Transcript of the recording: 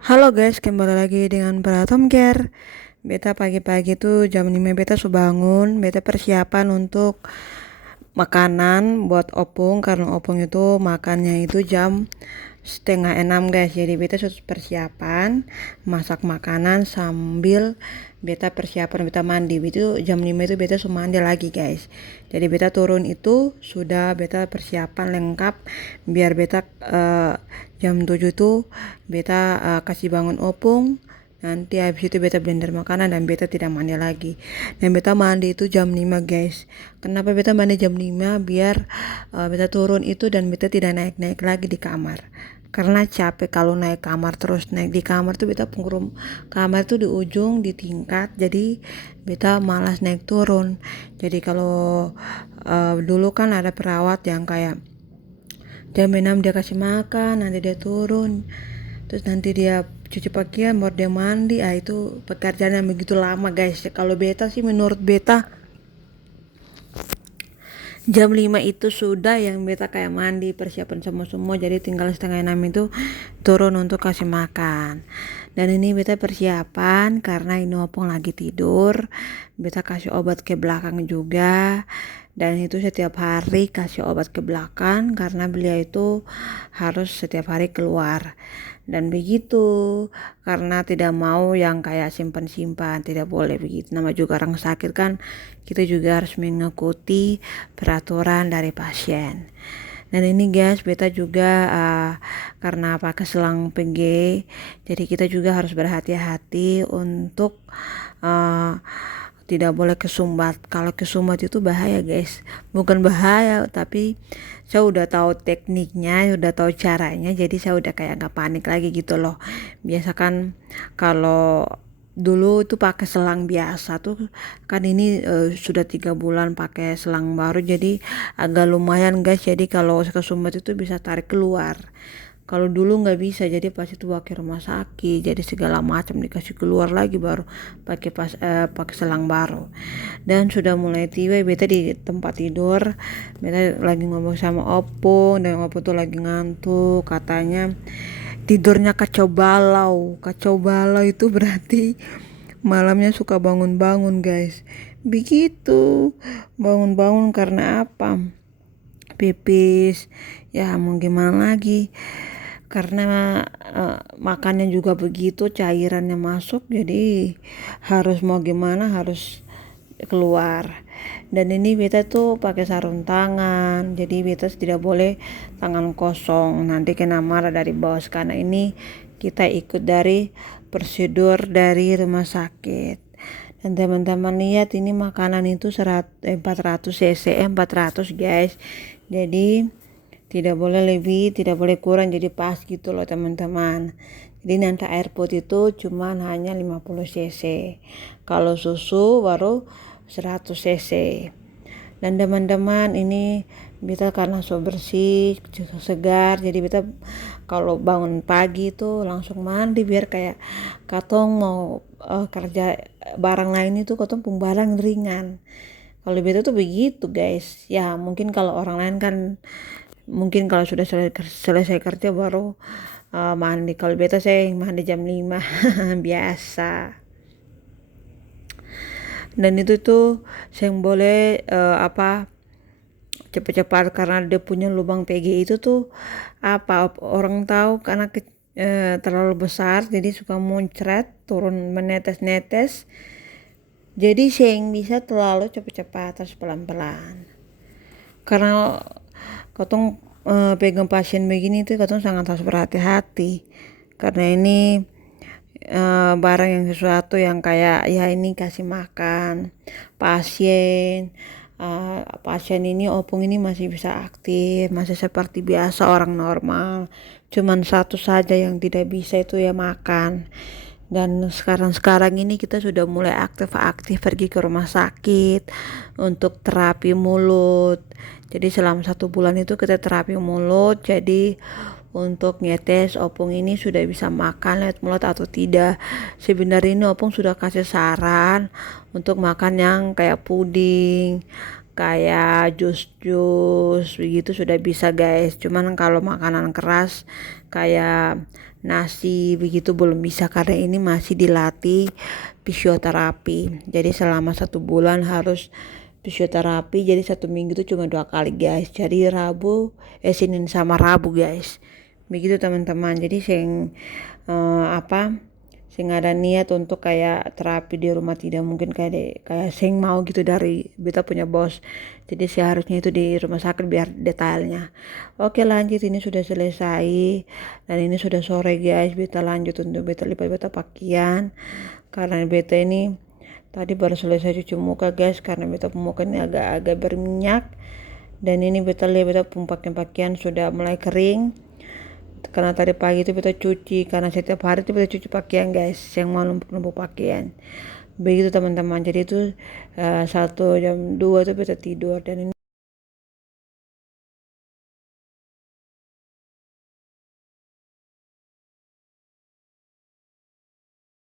Halo guys, kembali lagi dengan Pratom Care. Beta pagi-pagi tuh jam 5 beta sudah bangun. Beta persiapan untuk makanan buat opung, karena opung itu makannya itu jam setengah 6 guys. Jadi beta sudah persiapan masak makanan sambil beta persiapan beta mandi. Itu jam 5 itu beta sudah mandi lagi guys. Jadi beta turun itu sudah beta persiapan lengkap biar beta jam 7 itu beta kasih bangun opung. Nanti habis itu beta blender makanan dan beta tidak mandi lagi. Dan beta mandi itu jam 5 guys. Kenapa beta mandi jam 5? Biar beta turun itu dan beta tidak naik-naik lagi di kamar. Karena capek kalau naik kamar terus naik di kamar tuh beta punggung kamar tuh di ujung di tingkat. Jadi beta malas naik turun. Jadi kalau dulu kan ada perawat yang kayak jam 6 dia kasih makan, nanti dia turun. Terus nanti dia cuci pakaian, baru dia mandi. Itu pekerjaan yang begitu lama guys. Kalau beta sih menurut beta jam 5 itu sudah yang beta kayak mandi, persiapan semua-semua. Jadi tinggal setengah 6 itu turun untuk kasih makan. Dan ini beta persiapan karena ini opung lagi tidur. Beta kasih obat ke belakang juga. Dan itu setiap hari kasih obat ke belakang karena beliau itu harus setiap hari keluar. Dan begitu, karena tidak mau yang kayak simpan-simpan, tidak boleh begitu. Nama juga orang sakit kan, kita juga harus mengikuti peraturan dari pasien. Dan ini guys, beta juga karena pakai selang PG, jadi kita juga harus berhati-hati untuk tidak boleh kesumbat. Kalau kesumbat itu bahaya guys, bukan bahaya tapi saya udah tahu tekniknya, udah tahu caranya, jadi saya udah kayak nggak panik lagi gitu loh. Biasa kan kalau dulu itu pakai selang biasa tuh kan, ini sudah 3 bulan pakai selang baru, jadi agak lumayan guys. Jadi kalau kesumbat itu bisa tarik keluar. Kalau dulu nggak bisa, jadi pas itu ke rumah sakit, jadi segala macam dikasih keluar lagi baru pakai selang baru. Dan sudah mulai tiba beta di tempat tidur, beta lagi ngomong sama opung dan opung tuh lagi ngantuk, katanya tidurnya kacau balau itu berarti malamnya suka bangun-bangun guys. Begitu, bangun-bangun karena apa? Pipis, ya mau gimana lagi, karena makannya juga begitu, cairannya masuk, jadi harus mau gimana harus keluar. Dan ini beta tuh pakai sarung tangan, jadi beta tidak boleh tangan kosong, nanti kena marah dari bos, karena ini kita ikut dari prosedur dari rumah sakit. Dan teman-teman lihat ini makanan itu 400 cc, 400 guys. Jadi tidak boleh lebih, tidak boleh kurang, jadi pas gitu loh teman-teman. Jadi nanti air putih itu cuman hanya 50 cc. Kalau susu baru 100 cc. Dan teman-teman ini beta karena so bersih, segar, jadi beta kalau bangun pagi itu langsung mandi biar kayak katong mau kerja barang lain itu katong pun barang ringan. Kalau beta tuh begitu guys. Ya mungkin kalau orang lain kan mungkin kalau sudah selesai kerja baru mandi. Kalau beta saya mandi jam 5 biasa. Dan itu tuh saya boleh cepat-cepat karena dia punya lubang PG itu tuh orang tahu karena terlalu besar, jadi suka muncrat turun menetes-netes. Jadi saya bisa terlalu cepat-cepat, harus pelan-pelan. Karena katong pegang pasien begini tuh katong sangat harus berhati-hati. Karena ini barang yang sesuatu yang kayak ya ini kasih makan pasien. Pasien ini opung ini masih bisa aktif, masih seperti biasa orang normal. Cuman satu saja yang tidak bisa itu ya makan. Dan sekarang ini kita sudah mulai aktif pergi ke rumah sakit untuk terapi mulut. Jadi selama 1 bulan itu kita terapi mulut. Jadi untuk ngetes opung ini sudah bisa makan lewat mulut atau tidak. Sebenarnya ini opung sudah kasih saran untuk makan yang kayak puding, kayak jus begitu sudah bisa guys. Cuman kalau makanan keras kayak nasi begitu belum bisa, karena ini masih dilatih fisioterapi. Jadi selama 1 bulan harus fisioterapi, jadi 1 minggu itu cuma 2 kali guys, jadi Senin sama Rabu guys, begitu teman-teman. Jadi sing ada niat untuk kayak terapi di rumah, tidak mungkin kayak sing mau gitu dari beta punya bos, jadi seharusnya itu di rumah sakit biar detailnya. Oke lanjut, ini sudah selesai dan ini sudah sore guys, beta lanjut untuk beta lipat beta pakaian, karena beta ini tadi baru selesai cuci muka guys, karena beta muka ini agak-agak berminyak. Dan ini beta lihat beta pakaian sudah mulai kering, karena tadi pagi itu beta cuci, karena setiap hari itu beta cuci pakaian guys, yang mau numpuk pakaian begitu teman-teman. Jadi itu 1 jam 2 itu beta tidur, dan ini